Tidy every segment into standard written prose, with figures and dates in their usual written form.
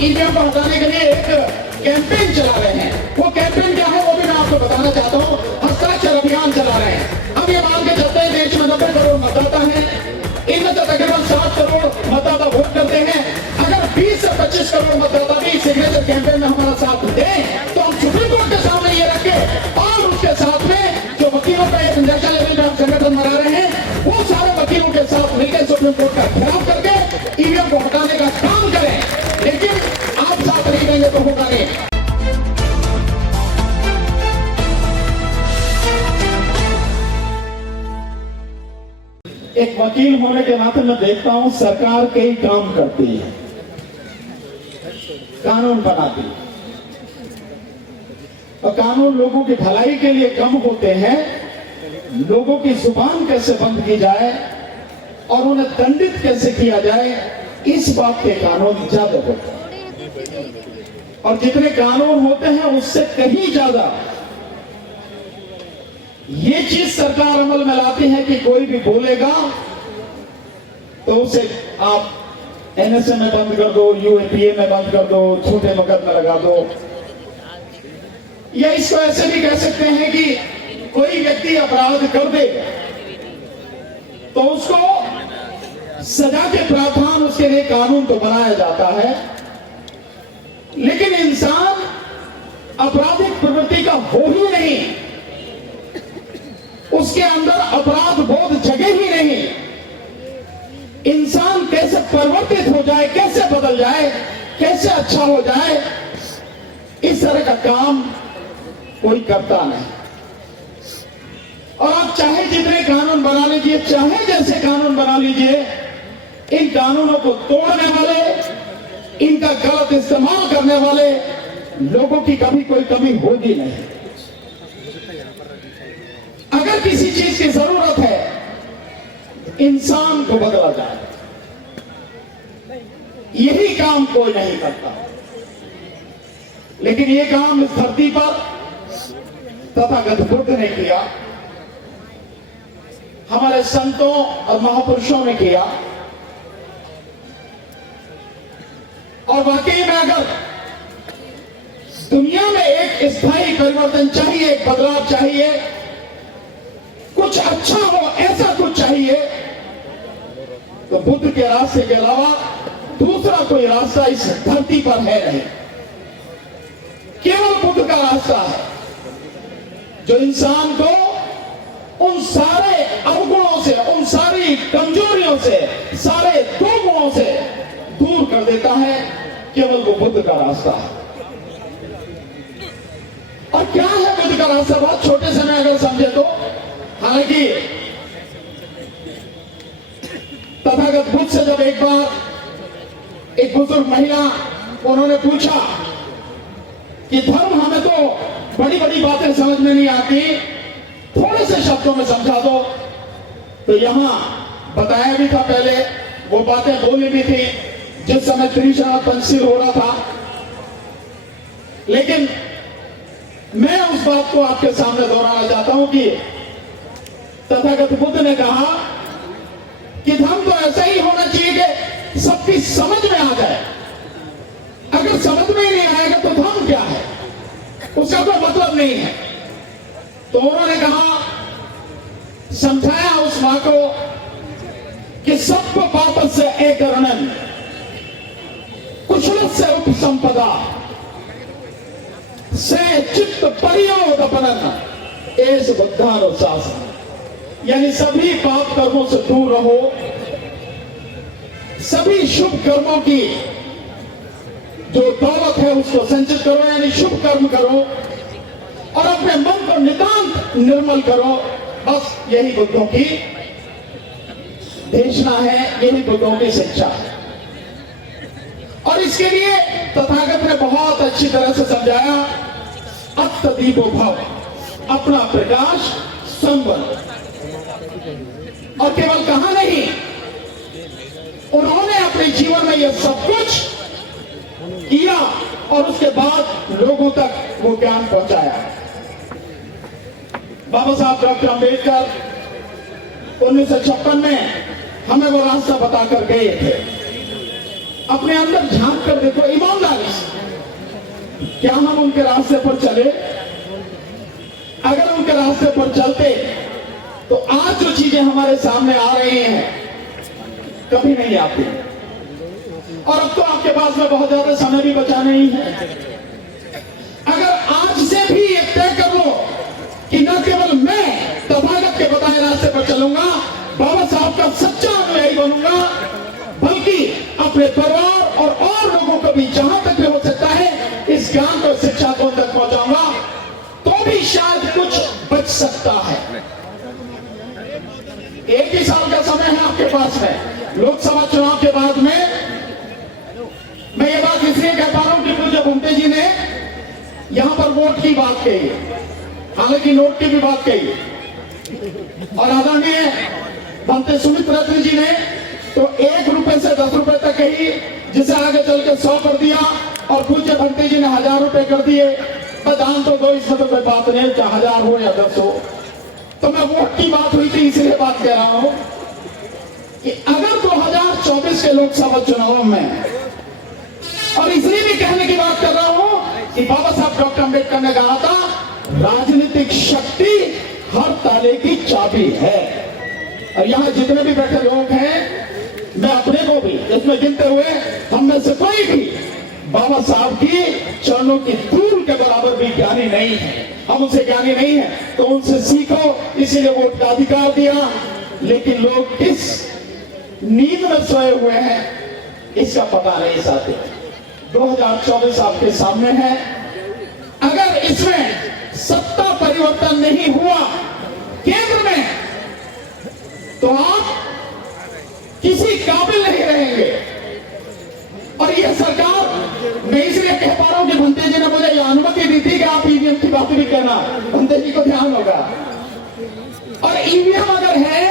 EVM को हटाने के लिए एक कैंपेन चला रहे हैं। वो कैंपेन क्या है वो भी मैं आपको बताना चाहता हूँ। हस्ताक्षर अभियान चला रहे हैं। हम ये मान के चलते हैं देश में 90 करोड़ मतदाता है, इनमें से तकरीबन 60 करोड़ मतदाता वोट करते हैं। अगर 20 से 25 करोड़ मतदाता भी सिग्नेचर कैंपेन में हमारा साथ दें तो हम सुप्रीम कोर्ट के सामने ये रखें और उसके साथ में जो वकीलों का एक इंटरनेशनल लेवल पे हम संगठन बना रहे हैं वो सारे वकीलों के साथ मिलकर सुप्रीम कोर्ट का खिलाफ करके ईवीएम को हटाने का काम करें। लेकिन आप साथ नहीं देंगे तो होगा नहीं। एक वकील होने के नाते मैं देखता हूं सरकार कई काम करती है, कानून बनाती है और कानून लोगों की भलाई के लिए कम होते हैं। लोगों की जुबान कैसे बंद की जाए और उन्हें दंडित कैसे किया जाए इस बात के कानून ज्यादा होते हैं। और जितने कानून होते हैं उससे कहीं ज्यादा ये चीज सरकार अमल में लाती है कि कोई भी बोलेगा तो उसे आप एनएसए में बंद कर दो, यूएपीए में बंद कर दो, छोटे मुकदमे लगा दो। या इसको ऐसे भी कह सकते हैं कि कोई व्यक्ति अपराध कर दे तो उसको सजा के प्रावधान उसके लिए कानून तो बनाया जाता है, लेकिन इंसान आपराधिक प्रवृत्ति का हो ही नहीं, उसके अंदर अपराध बोध जगे ही नहीं। इंसान कैसे परिवर्तित हो जाए, कैसे बदल जाए, कैसे अच्छा हो जाए, इस तरह का काम कोई करता नहीं। और आप चाहे जितने कानून बना लीजिए, चाहे जैसे कानून बना लीजिए, इन कानूनों को तोड़ने वाले, इनका गलत इस्तेमाल करने वाले लोगों की कभी कोई कमी होगी नहीं। अगर किसी चीज की जरूरत है इंसान को बदला जाए, यही काम कोई नहीं करता। लेकिन यह काम इस धरती पर तथागत बुद्ध ने किया, हमारे संतों और महापुरुषों ने किया। और वाकई में अगर दुनिया में एक स्थायी परिवर्तन चाहिए, एक बदलाव चाहिए, कुछ अच्छा हो, ऐसा कुछ चाहिए, तो बुद्ध के रास्ते के अलावा दूसरा कोई रास्ता इस धरती पर है नहीं। केवल बुद्ध का रास्ता है जो इंसान को उन सारे अवगुणों से, उन सारी कमजोरियों से, सारे दुर्गुणों से दूर कर देता है। केवल वो बुद्ध का रास्ता है। और क्या है बुद्ध का रास्ता? बहुत छोटे से में अगर समझे तो, हालांकि तथागत बुद्ध से जब एक बार एक बुजुर्ग महिला उन्होंने पूछा कि धर्म हमें तो बड़ी बड़ी बातें समझ में नहीं आती, थोड़े से शब्दों में समझा दो, तो यहां बताया भी था, पहले वो बातें बोली भी थी जिस समय त्रिशंकु पंचशील हो रहा था। लेकिन मैं उस बात को आपके सामने दोहराना चाहता हूं कि तथागत बुद्ध ने कहा कि धर्म तो ऐसा ही होना चाहिए कि सबकी समझ में आ जाए। अगर समझ में ही नहीं आएगा तो धर्म क्या है, उसका कोई मतलब नहीं है। तो उन्होंने कहा, समझाया उस मां को कि सबको पाप से एकरणन कुशल से उपसंपदा से चित्त परियोदपनन एस बुद्धानुशासन, यानी सभी पाप कर्मों से दूर रहो, सभी शुभ कर्मों की जो दौलत है उसको संचित करो, यानी शुभ कर्म करो और अपने मन को नितांत निर्मल करो। बस यही बुद्धों की देशना है, यही बुद्धों की शिक्षा है। और इसके लिए तथागत ने बहुत अच्छी तरह से समझाया, अत्तदीपो भव, अपना प्रकाश संबल। और केवल कहा नहीं, उन्होंने अपने जीवन में यह सब कुछ किया और उसके बाद लोगों तक वो ज्ञान पहुंचाया। बाबा साहब डॉक्टर अंबेडकर 1956 में हमें वो रास्ता बताकर गए थे। अपने अंदर झांक कर देखो ईमानदारी से, क्या हम उनके रास्ते पर चले? अगर उनके रास्ते पर चलते तो आज जो चीजें हमारे सामने आ रही हैं कभी नहीं आती। और अब तो आपके पास में बहुत ज्यादा समय भी बचा नहीं है। अगर आज से भी ये तय कर लो कि न केवल मैं तथागत के बताए रास्ते पर चलूंगा, बाबा साहब का सच्चा अनुयायी बनूंगा, बल्कि अपने परिवार और लोगों को भी जहां तक भी हो सकता है इस ज्ञान को शिक्षा को तक पहुंचाऊंगा, तो भी शायद कुछ बच सकता है। एक ही साल का समय है आपके पास में लोकसभा चुनाव के बाद में। मैं ये बात इसलिए कह पा रहा हूं कि पूज्य भंते जी ने यहां पर वोट की बात कही है, हालांकि नोट की भी बात कही है, और आदरणीय भंते सुमित रत्न जी ने तो 1 रुपए से 10 रुपए तक कही, जिसे आगे चल के 100 कर दिया, और पूज्य भंते जी ने 1000 रुपए कर दिए। दान तो दो, इसमें तो कोई बात नहीं, चाहे 1000 हो या 10 हो। तो मैं वोट की बात हुई थी इसलिए बात कह रहा हूं कि अगर 2024 के लोकसभा चुनाव में, और इसलिए भी कहने की बात कर रहा हूं कि बाबा साहब डॉक्टर अम्बेडकर ने कहा था राजनीतिक शक्ति हर ताले की चाबी है। और यहां जितने भी बैठे लोग हैं, मैं अपने को भी इसमें गिनते हुए, हम में से कोई भी बाबा साहब की चरणों की धूल के बराबर भी ज्ञानी नहीं है। हम उनसे ज्ञानी नहीं है तो उनसे सीखो, इसीलिए वोट का अधिकार दिया। लेकिन लोग किस नींद में सोए हुए हैं इसका पता नहीं साथी। 2024 आपके सामने है। अगर इसमें सत्ता परिवर्तन नहीं हुआ केंद्र में, तो आप किसी काबिल नहीं रहेंगे। और यह सरकार, मैं इसलिए कह पा रहा हूं कि भंते जी ने मुझे यह अनुमति दी थी कि आप ईवीएम की बात भी कहना, भंते जी को ध्यान होगा। और ईवीएम अगर है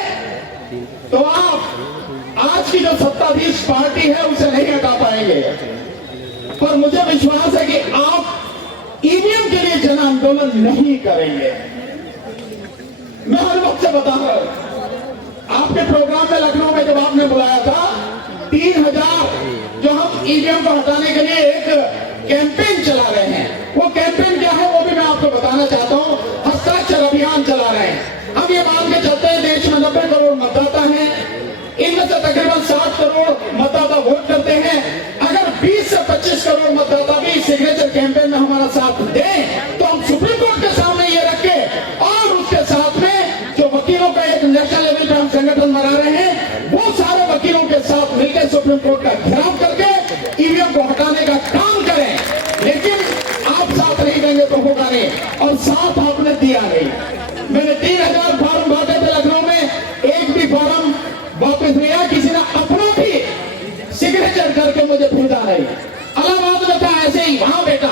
तो आप आज की जो सत्ताधीश पार्टी है उसे नहीं हटा पाएंगे। पर मुझे विश्वास है कि आप ईवीएम के लिए जन आंदोलन नहीं करेंगे। मैं हर वक्त से बता रहा हूं, आपके प्रोग्राम में लखनऊ में जब आपने बुलाया था 3000 जो हम ईवीएम को हटाने के लिए एक कैंपेन चला रहे हैं, वो कैंपेन क्या है वो भी मैं आपको बताना चाहता हूं। हस्ताक्षर अभियान चला रहे हैं। हम ये मान के चलते हैं देश में 90 करोड़ मतदाता हैं, इनमें से तकरीबन 60 करोड़ मतदाता वोट करते हैं। अगर 20 से 25 करोड़ मतदाता भी सिग्नेचर कैंपेन में हमारा साथ दें तो हम सुप्रीम कोर्ट के सामने ये रखे, और उसके साथ में जो वकीलों का एक नेशनल लेवल पर हम संगठन बना रहे हैं, वो सारे वकीलों के साथ मिलकर सुप्रीम कोर्ट का घेराव करके ईवीएम को हटाने का काम करें। लेकिन आप साथ नहीं देंगे तो होगा नहीं, और साथ आपने दिया नहीं। मैंने 3000 फॉर्म बांटे थे लखनऊ में, एक भी फॉर्म वापस नहीं आया, किसी ने अपना भी सिग्नेचर करके मुझे भेजा नहीं। इलाहाबाद में था ऐसे ही, वहां बेटा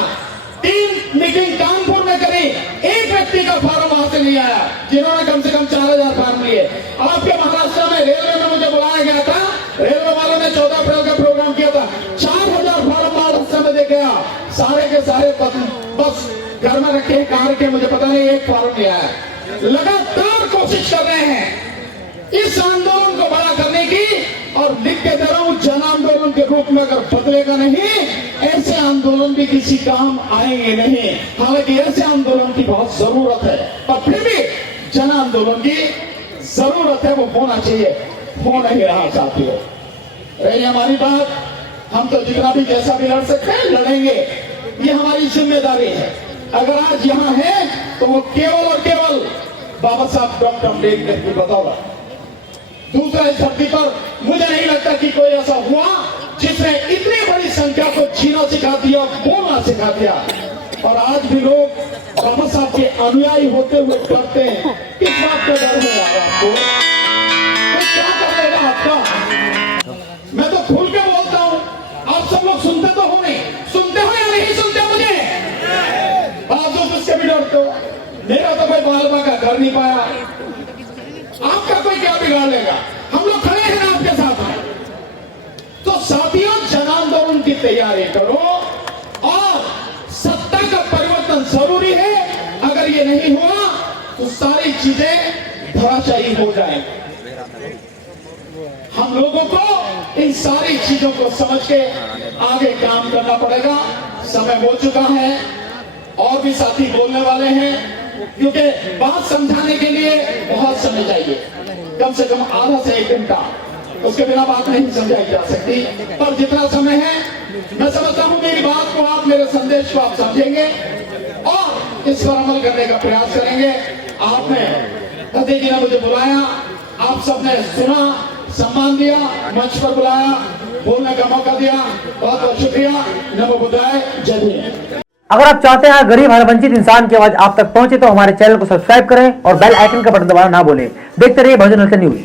3 मीटिंग कानपुर में करी, एक व्यक्ति का फॉर्म वहां से नहीं आया जिन्होंने कम से कम 4000 फॉर्म लिए। आपके महाराष्ट्र में रेलवे में मुझे बुलाया गया था, रेलवे वालों ने 14 अप्रैल का प्रोग्राम किया था, 4000 फॉर्म महाराष्ट्र में दे गया, सारे के सारे बस घर में रखे कार के, मुझे पता नहीं एक फॉर्म नहीं आया। लगातार कोशिश कर रहे हैं इस आंदोलन को बड़ा करने की, और लिख के दे रहा हूं जन आंदोलन के रूप में अगर बदलेगा नहीं, ऐसे आंदोलन भी किसी काम आएंगे नहीं। हालांकि ऐसे आंदोलन की बहुत जरूरत है, पर फिर भी जन आंदोलन की जरूरत है, वो होना चाहिए, हो नहीं रहा साथियों। रही हमारी बात, हम तो जितना भी जैसा भी लड़ सकते हैं लड़ेंगे, ये हमारी जिम्मेदारी है। अगर आज यहाँ है तो वो केवल और केवल बाबा साहब डॉक्टर अम्बेडकर की बदौलत। दूसरा, इस धरती पर मुझे नहीं लगता कि कोई ऐसा हुआ जिसने इतनी बड़ी संख्या को जीना सिखा दिया, बोलना सिखा दिया। और आज भी लोग बाबा साहब के अनुयायी होते हुए डरते हैं। किस बात का डर है आपको? तो क्या कर लेगा आपका? मैं तो खुल के बोलता हूं, आप सब लोग सुनते तो हो नहीं, सुनते हो या नहीं सुनते मुझे? बावजूद उसके भी डरते हो। मेरा तो कोई बाल बाल का घर नहीं पाया, आपका कोई क्या बिगाड़ लेगा? हम लोग खड़े हैं ना आपके साथ में। तो साथियों, जन आंदोलन की तैयारी करो, और सत्ता का परिवर्तन जरूरी है। अगर ये नहीं हुआ तो सारी चीजें धराशायी हो जाएंगी। हम लोगों को इन सारी चीजों को समझ के आगे काम करना पड़ेगा। समय हो चुका है, और भी साथी बोलने वाले हैं, क्योंकि बात समझाने के लिए बहुत समय चाहिए, कम से कम आधा से 1 घंटा, उसके बिना बात नहीं समझाई जा सकती। पर जितना समय है, मैं समझता हूं मेरी बात को आप, मेरे संदेश को आप समझेंगे और इस पर अमल करने का प्रयास करेंगे। आपने, खत्री जी ने मुझे बुलाया, आप सबने सुना, सम्मान दिया, मंच पर बुलाया, बोलने का मौका दिया, बहुत बहुत शुक्रिया। नमो बुद्धाय, जय भीम। अगर आप चाहते हैं गरीब हर वंचित इंसान की आवाज आप तक पहुंचे तो हमारे चैनल को सब्सक्राइब करें और बेल आइकन का बटन दबाना ना भूलें। देखते रहिए बहुजन न्यूज।